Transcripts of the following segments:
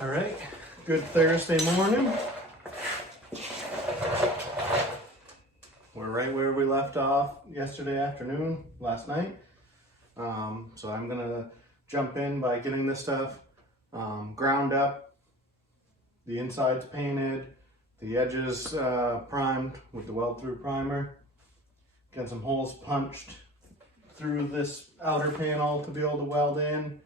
All right, good Thursday morning. We're right where we left off yesterday afternoon, last night. So I'm gonna jump in by getting this stuff ground up, the insides painted, the edges primed with the weld-through primer, get some holes punched through this outer panel to be able to weld in.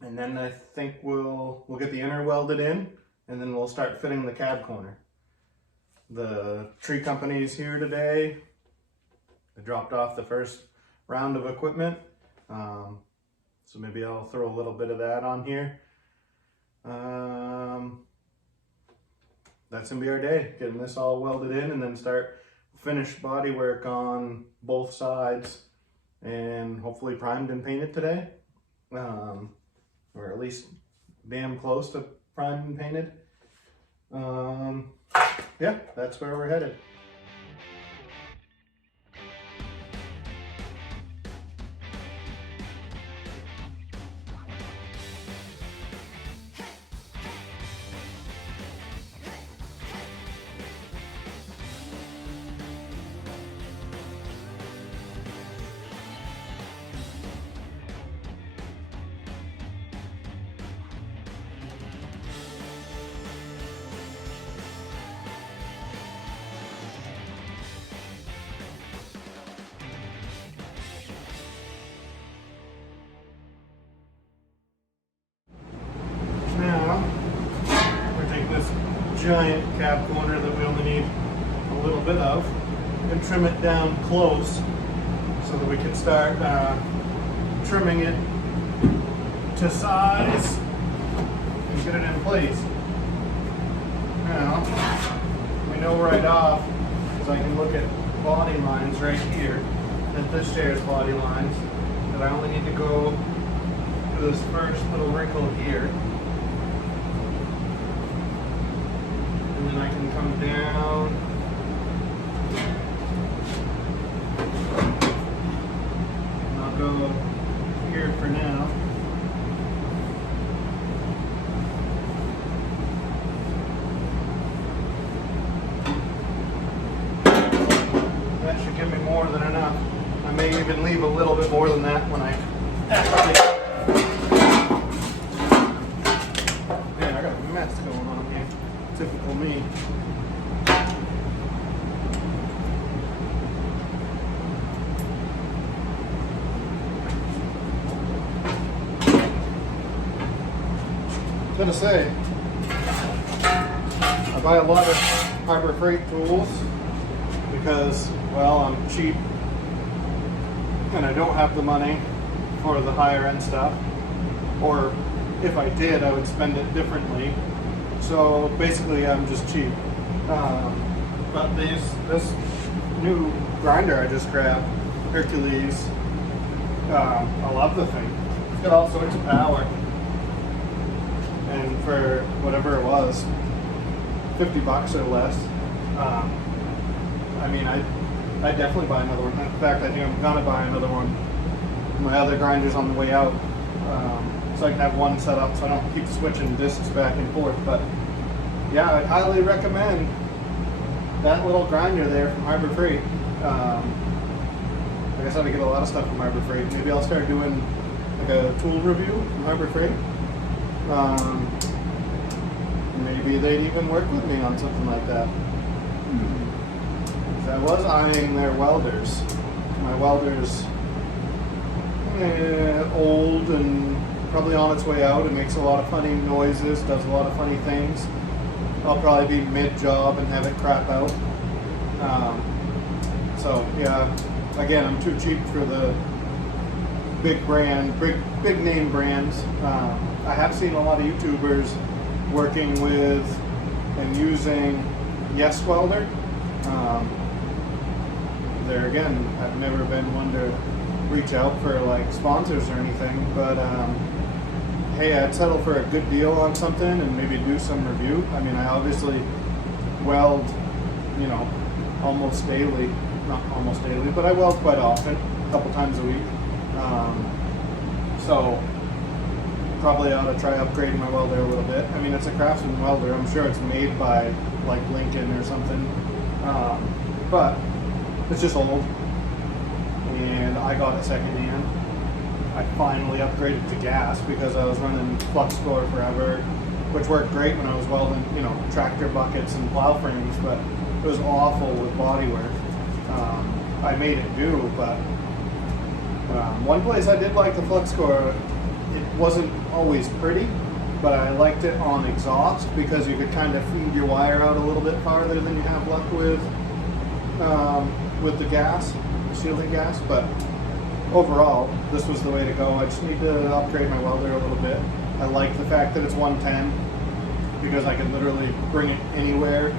And then I think we'll get the inner welded in, and then we'll start fitting the cab corner. The tree company's here today. They dropped off the first round of equipment. So maybe I'll throw a little bit of that on here. That's gonna be our day, getting this all welded in and then start finish body work on both sides and hopefully primed and painted today. Or at least damn close to primed and painted. Yeah, that's where we're headed. Giant cab corner that we only need a little bit of and trim it down close so that we can start trimming it to size and get it in place. Now, we know right off, because I can look at body lines right here, that this shares body lines, that I only need to go to this first little wrinkle here. And then I can come down and I'll go here for now. That should give me more than enough. I may even leave a little bit more than that when I actually... Yeah, I got a mess going on here. Typical me. I'm gonna say, I buy a lot of Harbor Freight tools because, well, I'm cheap and I don't have the money for the higher end stuff, or if I did, I would spend it differently. So basically, I'm just cheap. But this new grinder I just grabbed, Hercules, I love the thing. It's got all sorts of power. And for whatever it was, 50 bucks or less, I mean, I'd definitely buy another one. In fact, I think I'm gonna buy another one. My other grinder's on the way out. So I can have one set up so I don't keep switching discs back and forth. But yeah, I'd highly recommend that little grinder there from Harbor Freight. Like I said, I get a lot of stuff from Harbor Freight. Maybe I'll start doing like a tool review from Harbor Freight. Maybe they'd even work with me on something like that. I was eyeing their welders. My welder's old and probably on its way out. It makes a lot of funny noises, does a lot of funny things. I'll probably be mid-job and have it crap out. So yeah, again, I'm too cheap for the big name brands. I have seen a lot of YouTubers working with and using Yes Welder. There again, I've never been one to reach out for like sponsors or anything, but hey, I'd settle for a good deal on something and maybe do some review. I mean, I obviously weld, you know, almost daily, not almost daily, but I weld quite often, a couple times a week. So probably ought to try upgrading my welder a little bit. I mean, it's a Craftsman welder. I'm sure it's made by like Lincoln or something, but it's just old, and I got it secondhand. I finally upgraded to gas because I was running flux core forever, which worked great when I was welding, you know, tractor buckets and plow frames, but it was awful with body work. I made it do, but one place I did like the flux core. It wasn't always pretty, but I liked it on exhaust because you could kind of feed your wire out a little bit farther than you have luck with the gas, shielding gas. But overall, this was the way to go. I just need to upgrade my welder a little bit. I like the fact that it's 110 because I can literally bring it anywhere.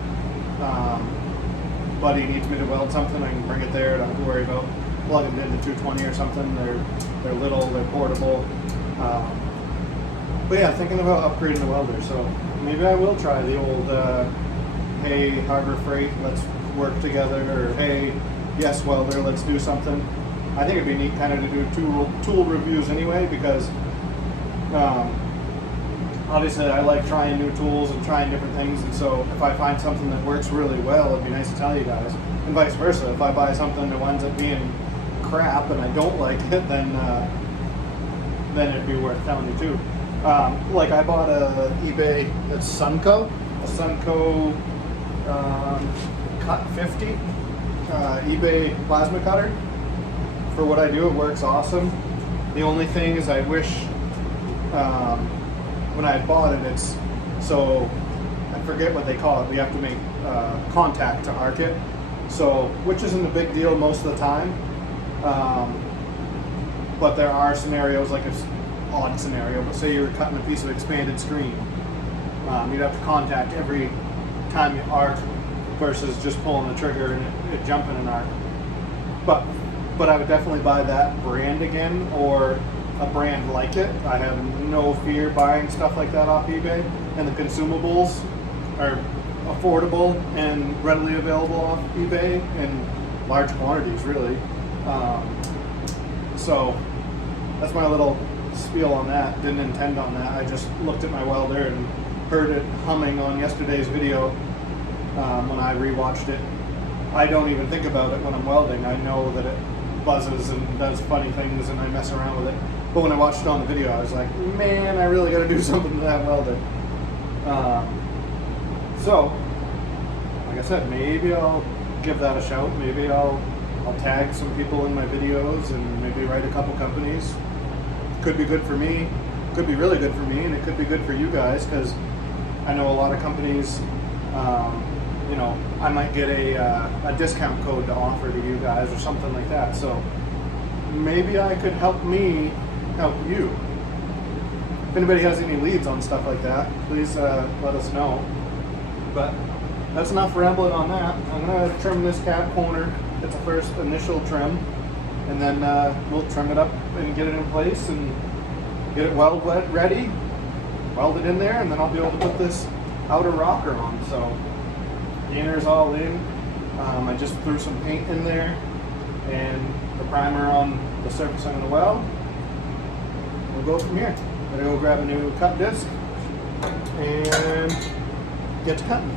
Buddy needs me to weld something, I can bring it there. I don't have to worry about plugging it into 220 or something. They're little, they're portable. But yeah, thinking about upgrading the welder, so maybe I will try the old, hey, Harbor Freight, let's work together, or hey, yes, welder, let's do something. I think it'd be neat kind of to do tool reviews anyway, because obviously I like trying new tools and trying different things, and so if I find something that works really well, it'd be nice to tell you guys, and vice versa. If I buy something that winds up being crap and I don't like it, then it'd be worth telling you too. Like I bought a eBay, it's Sunco, a Sunco Cut 50 eBay plasma cutter. For what I do, it works awesome. The only thing is I wish when I had bought it, it's so, I forget what they call it, we have to make contact to arc it, so, which isn't a big deal most of the time. But there are scenarios, like it's odd scenario, but say you were cutting a piece of expanded screen, you'd have to contact every time you arc versus just pulling the trigger and it jumping an arc. But I would definitely buy that brand again, or a brand like it. I have no fear buying stuff like that off eBay, and the consumables are affordable and readily available off eBay in large quantities, really. So that's my little spiel on that. Didn't intend on that. I just looked at my welder and heard it humming on yesterday's video when I rewatched it. I don't even think about it when I'm welding. I know that it buzzes and does funny things and I mess around with it. But when I watched it on the video, I was like, man, I really got to do something to that welder. So, like I said, maybe I'll give that a shout. Maybe I'll tag some people in my videos and maybe write a couple companies. Could be good for me, could be really good for me, and it could be good for you guys, because I know a lot of companies, you know, I might get a discount code to offer to you guys or something like that. So maybe I could help me help you. If anybody has any leads on stuff like that, please let us know. But that's enough rambling on that. I'm going to trim this cab corner. It's a first initial trim, and then we'll trim it up and get it in place and get it weld ready, weld it in there, and then I'll be able to put this outer rocker on. So the inner's all in. I just threw some paint in there and the primer on the surface of the weld. We'll go from here. I'm gonna go grab a new cut disc and get to cutting.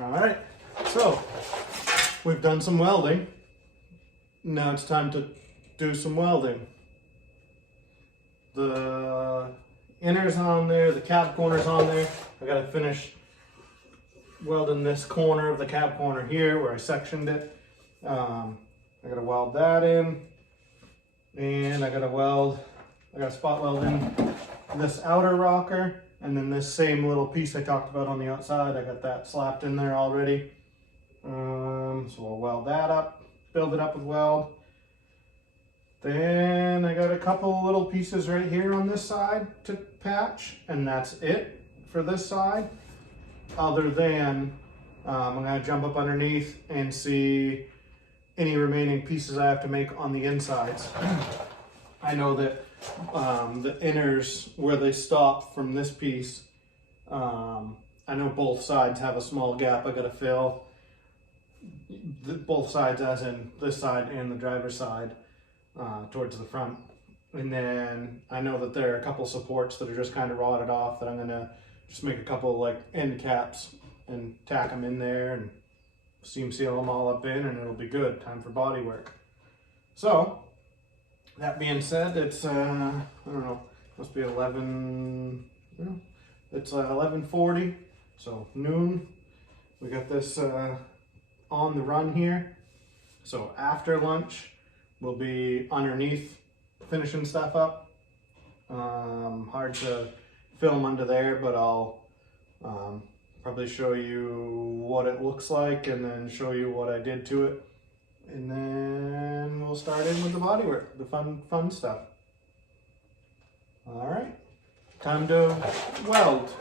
All right, so we've done some welding. Now it's time to do some welding. The inner's on there, the cab corner's on there. I gotta finish welding this corner of the cab corner here where I sectioned it. I gotta weld that in, and I gotta spot weld in this outer rocker, and then this same little piece I talked about on the outside. I got that slapped in there already. So we'll weld that up, build it up with weld. Then I got a couple little pieces right here on this side to patch, and that's it for this side. Other than I'm gonna jump up underneath and see any remaining pieces I have to make on the insides. I know that the inners where they stop from this piece, I know both sides have a small gap I gotta fill. Both sides, as in this side and the driver's side, towards the front. And then I know that there are a couple supports that are just kind of rotted off that I'm gonna just make a couple like end caps and tack them in there and seam seal them all up in, and it'll be good. Time for body work. So that being said, it's I don't know, must be 11, it's 11:40, so noon. We got this on the run here. So after lunch we'll be underneath finishing stuff up. Hard to film under there, but I'll probably show you what it looks like and then show you what I did to it. And then we'll start in with the body work, the fun stuff. All right, time to weld.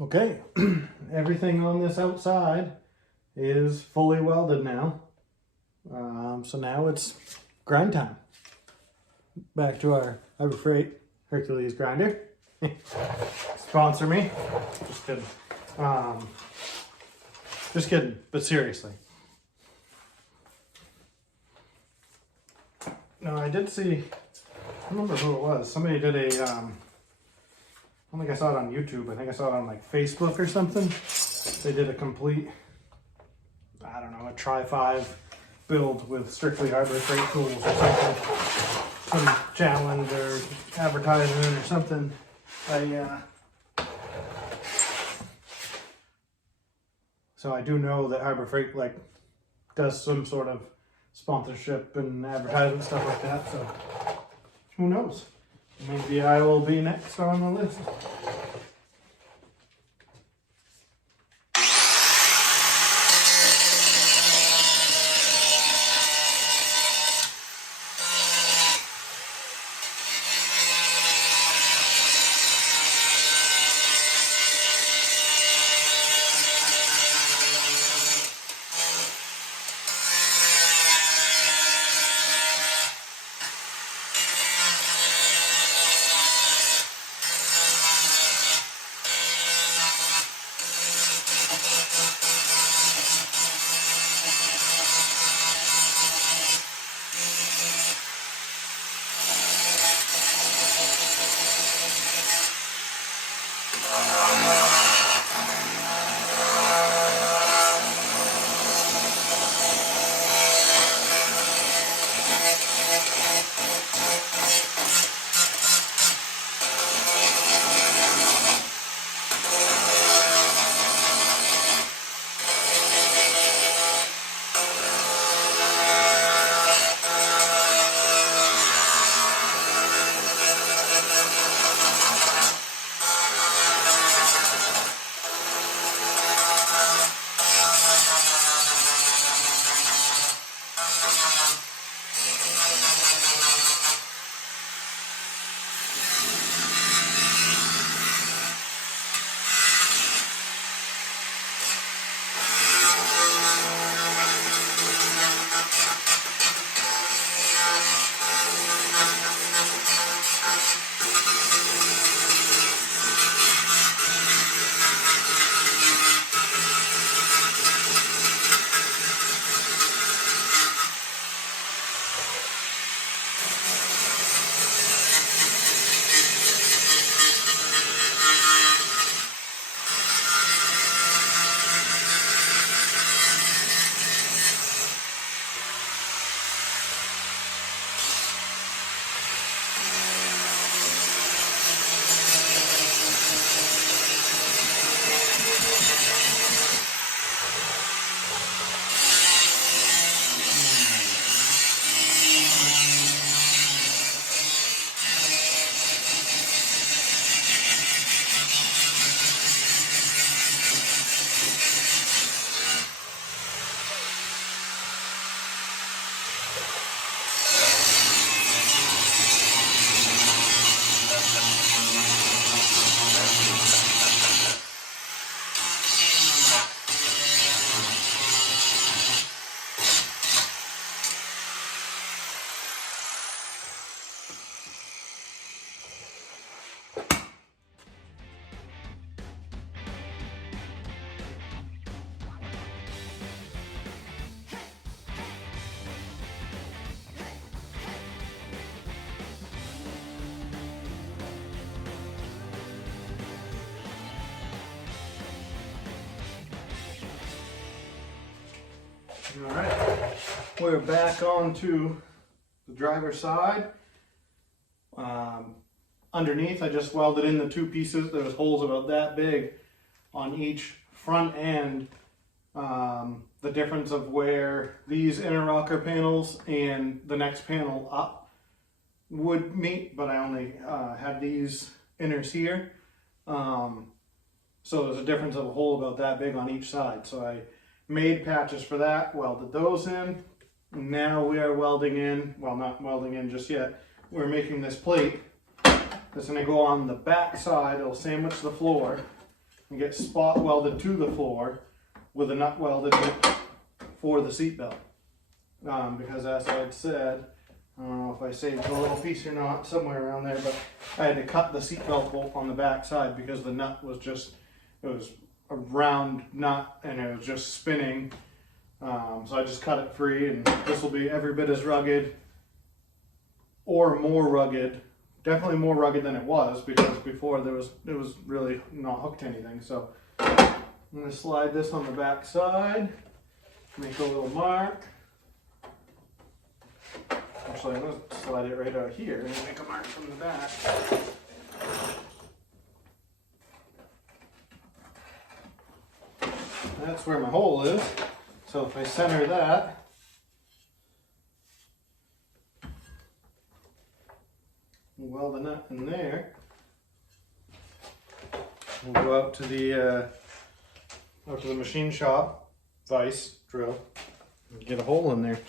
Okay, everything on this outside is fully welded now. So now it's grind time. Back to our Harbor Freight Hercules grinder. Sponsor me. Just kidding. Just kidding, but seriously. No, I did see, I don't remember who it was. Somebody did a, I don't think I saw it on YouTube. I think I saw it on like Facebook or something. They did a complete, I don't know, a Tri-5 build with strictly Harbor Freight tools or something. Some challenge or advertisement or something. So I do know that Harbor Freight like does some sort of sponsorship and advertisement, stuff like that. So who knows? Maybe I will be next on the list. All right, we're back onto the driver's side. Underneath, I just welded in the two pieces. There was holes about that big on each front end. The difference of where these inner rocker panels and the next panel up would meet, but I only had these inners here. So there's a difference of a hole about that big on each side. So I made patches for that, welded those in. Now we are welding in, well, not welding in just yet. We're making this plate that's going to go on the back side. It'll sandwich the floor and get spot welded to the floor with a nut welded for the seat belt. Because as I had said, I don't know if I saved the little piece or not, somewhere around there, but I had to cut the seat belt bolt on the back side because the nut was just, it was a round nut and it was just spinning. So I just cut it free, and this will be every bit as rugged or more rugged. Definitely more rugged than it was, because before it was really not hooked to anything. So I'm going to slide this on the back side, make a little mark. Actually, I'm going to slide it right out here and make a mark from the back. That's where my hole is. So if I center that, weld the nut in there, we'll go out to the machine shop vise drill and get a hole in there.